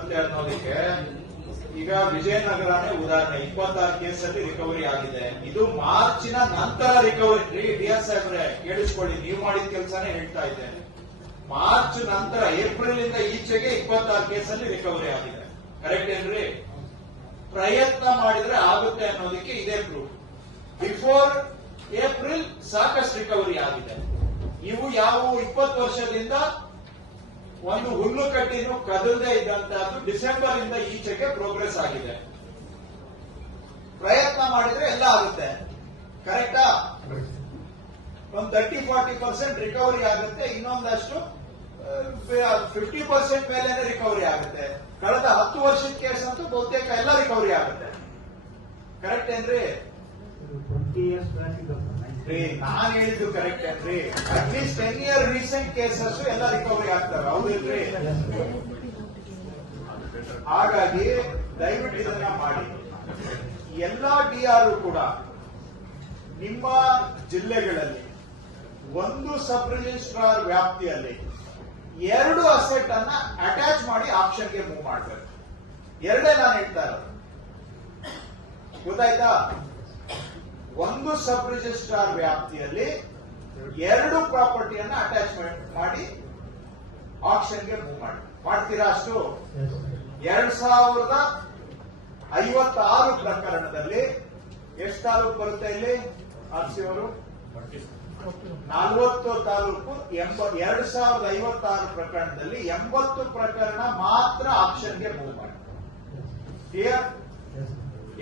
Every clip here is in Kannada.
ಆಗುತ್ತೆ ಅನ್ನೋದಕ್ಕೆ ಈಗ ವಿಜಯನಗರನೇ ಉದಾಹರಣೆ. ಇಪ್ಪತ್ತಾರು ಕೇಸಲ್ಲಿ ರಿಕವರಿ ಆಗಿದೆ. ಇದು ಮಾರ್ಚಿನ ನಂತರ ರಿಕವರಿ ಡಿ ಎಸ್ ಸಾಹೇಬ್ರೆ ಕೇಳಿಸ್ಕೊಳ್ಳಿ. ನೀವು ಮಾಡಿದ ಕೆಲಸನೇ ಹೇಳ್ತಾ ಇದ್ದೇನೆ. ಮಾರ್ಚ್ ನಂತರ ಏಪ್ರಿಲ್ ಇಂದ ಈಚೆಗೆ ಇಪ್ಪತ್ತಾರು ಕೇಸಲ್ಲಿ ರಿಕವರಿ ಆಗಿದೆ. ಕರೆಕ್ಟ್ ಏನ್ರಿ? ಪ್ರಯತ್ನ ಮಾಡಿದ್ರೆ ಆಗುತ್ತೆ ಅನ್ನೋದಕ್ಕೆ ಇದೇ ಪ್ರೂಫ್ ಬಿಫೋರ್ ಏಪ್ರಿಲ್ ಸಾಕಷ್ಟು ರಿಕವರಿ ಆಗಿದೆ. ಇವು ಯಾವ ಇಪ್ಪತ್ತು ವರ್ಷದಿಂದ ಒಂದು ಹುಲ್ಲು ಕಟ್ಟಿನೂ ಕದಲದೇ ಇದ್ದಂತಹದ್ದು ಡಿಸೆಂಬರ್ ಇಂದ ಈಚೆಗೆ ಪ್ರೋಗ್ರೆಸ್ ಆಗಿದೆ. ಪ್ರಯತ್ನ ಮಾಡಿದ್ರೆ ಎಲ್ಲ ಆಗುತ್ತೆ. ಕರೆಕ್ಟಾ ಒಂದು ತರ್ಟಿ ಫಾರ್ಟಿ ಪರ್ಸೆಂಟ್ ರಿಕವರಿ ಆಗುತ್ತೆ, ಇನ್ನೊಂದಷ್ಟು ಫಿಫ್ಟಿ ಪರ್ಸೆಂಟ್ ಮೇಲೆ ರಿಕವರಿ ಆಗುತ್ತೆ. ಕಳೆದ ಹತ್ತು ವರ್ಷದ ಕೇಸ್ ಅಂತೂ ಬಹುತೇಕ ಎಲ್ಲ ರಿಕವರಿ ಆಗುತ್ತೆ. ಕರೆಕ್ಟ್ ಏನ್ರಿ? ನಾನ್ ಹೇಳಿದ್ದು ಕರೆಕ್ಟ್ ಅಲ್ರಿ at least ten year recent cases ಎಲ್ಲ ರಿಕವರಿ ಆಗ್ತಾರೆ ಹೌದಿಲ್ರಿ ಹಾಗಾಗಿ ದಯವಿಟ್ಟು ಇದನ್ನ ಮಾಡಿ. ಎಲ್ಲಾ ಡಿ ಆರ್ ಕೂಡ ನಿಮ್ಮ ಜಿಲ್ಲೆಗಳಲ್ಲಿ ಒಂದು ಸಬ್ ರಿಜಿಸ್ಟ್ರಾರ್ ವ್ಯಾಪ್ತಿಯಲ್ಲಿ ಎರಡು ಅಸೆಟ್ ಅನ್ನ ಅಟ್ಯಾಚ್ ಮಾಡಿ ಆಪ್ಷನ್ಗೆ ಮೂವ್ ಮಾಡಬೇಕು. ಎರಡೇ ನಾನು ಹೇಳ್ತಾ ಇರೋದು. ಗೊತ್ತಾಯ್ತಾ? ಒಂದು ಸಬ್ ರಿಜಿಸ್ಟ್ರಾರ್ ವ್ಯಾಪ್ತಿಯಲ್ಲಿ ಎರಡು ಪ್ರಾಪರ್ಟಿಯನ್ನು ಅಟ್ಯಾಚ್ಮೆಂಟ್ ಮಾಡಿ ಆಪ್ಷನ್ಗೆ ಮೂವ್ ಮಾಡಿ. ಮಾಡ್ತೀರಾ ಅಷ್ಟು? ಎರಡ್ ಸಾವಿರದ ಐವತ್ತಾರು ಪ್ರಕರಣದಲ್ಲಿ ಎಷ್ಟು ತಾಲೂಕು ಬರುತ್ತೆ ಇಲ್ಲಿ? ಆರ್ಸಿ ಅವರು? ನಲವತ್ತು ತಾಲೂಕು ಎಂಬ ಎರಡ್ ಸಾವಿರದ ಐವತ್ತಾರು ಪ್ರಕರಣದಲ್ಲಿ ಎಂಬತ್ತು ಪ್ರಕರಣ ಮಾತ್ರ ಆಪ್ಷನ್ಗೆ ಮೂವ್ ಮಾಡಿ. ಕ್ಲಿಯರ್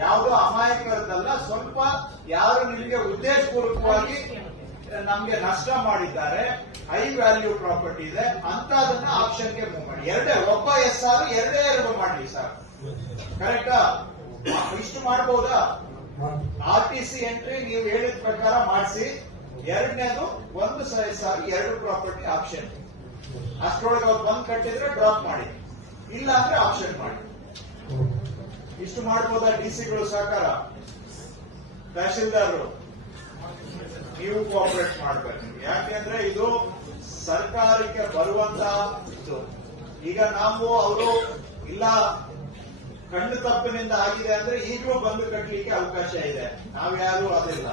ಯಾವುದೋ ಅಮಾಯಕರದಲ್ಲ ಸ್ವಲ್ಪ ಯಾರು ನಿಮಗೆ ಉದ್ದೇಶಪೂರ್ವಕವಾಗಿ ನಮ್ಗೆ ನಷ್ಟ ಮಾಡಿದ್ದಾರೆ ಹೈ ವ್ಯಾಲ್ಯೂ ಪ್ರಾಪರ್ಟಿ ಇದೆ ಅಂತದನ್ನ ಆಪ್ಷನ್ಗೆ ಮೂವ್ ಮಾಡಿ. ಎರಡೇ, ಒಬ್ಬ ಎಸ್ ಆರ್, ಎರಡೇ ಎರಡು ಮಾಡಿ ಸರ್. ಕರೆಕ್ಟಾ ಇಷ್ಟು ಮಾಡಬಹುದಾ ಆರ್ ಟಿ ಸಿ ಎಂಟ್ರಿ ನೀವು ಹೇಳಿದ ಪ್ರಕಾರ ಮಾಡಿಸಿ. ಎರಡನೇದು, ಒಂದು ಎಸ್ ಆರ್, ಎರಡು ಪ್ರಾಪರ್ಟಿ ಆಪ್ಷನ್ ಅಷ್ಟರೊಳಗೆ ಅವ್ರು ಬಂದ್ ಕಟ್ಟಿದ್ರೆ ಡ್ರಾಪ್ ಮಾಡಿ. ಇಲ್ಲ ಅಂದ್ರೆ ಆಪ್ಷನ್ ಮಾಡಿ. ಇಷ್ಟು ಮಾಡಬಹುದಾ ಡಿ ಸಿಗಳು ಸಹಕಾರ? ತಹಶೀಲ್ದಾರರು, ನೀವು ಕೋಆಪರೇಟ್ ಮಾಡಬೇಕು. ಯಾಕೆಂದ್ರೆ ಇದು ಸರ್ಕಾರಕ್ಕೆ ಬರುವಂತ ಇದು. ಈಗ ನಾವು, ಅವರು ಇಲ್ಲ, ಕಣ್ಣು ತಪ್ಪಿನಿಂದ ಆಗಿದೆ ಅಂದ್ರೆ ಈಗಲೂ ಬಂದು ಕಟ್ಟಲಿಕ್ಕೆ ಅವಕಾಶ ಇದೆ. ನಾವ್ಯಾರು ಅದಿಲ್ಲ.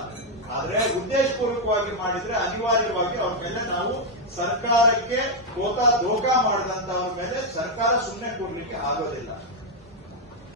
ಆದ್ರೆ ಉದ್ದೇಶಪೂರ್ವಕವಾಗಿ ಮಾಡಿದ್ರೆ ಅನಿವಾರ್ಯವಾಗಿ ಅವ್ರ ಮೇಲೆ ನಾವು ಸರ್ಕಾರಕ್ಕೆ ಕೋತಾ ದೋಖಾ ಮಾಡಿದಂತವ್ರ ಮೇಲೆ ಸರ್ಕಾರ ಸುಮ್ಮನೆ ಕೊಡ್ಲಿಕ್ಕೆ ಆಗೋದಿಲ್ಲ.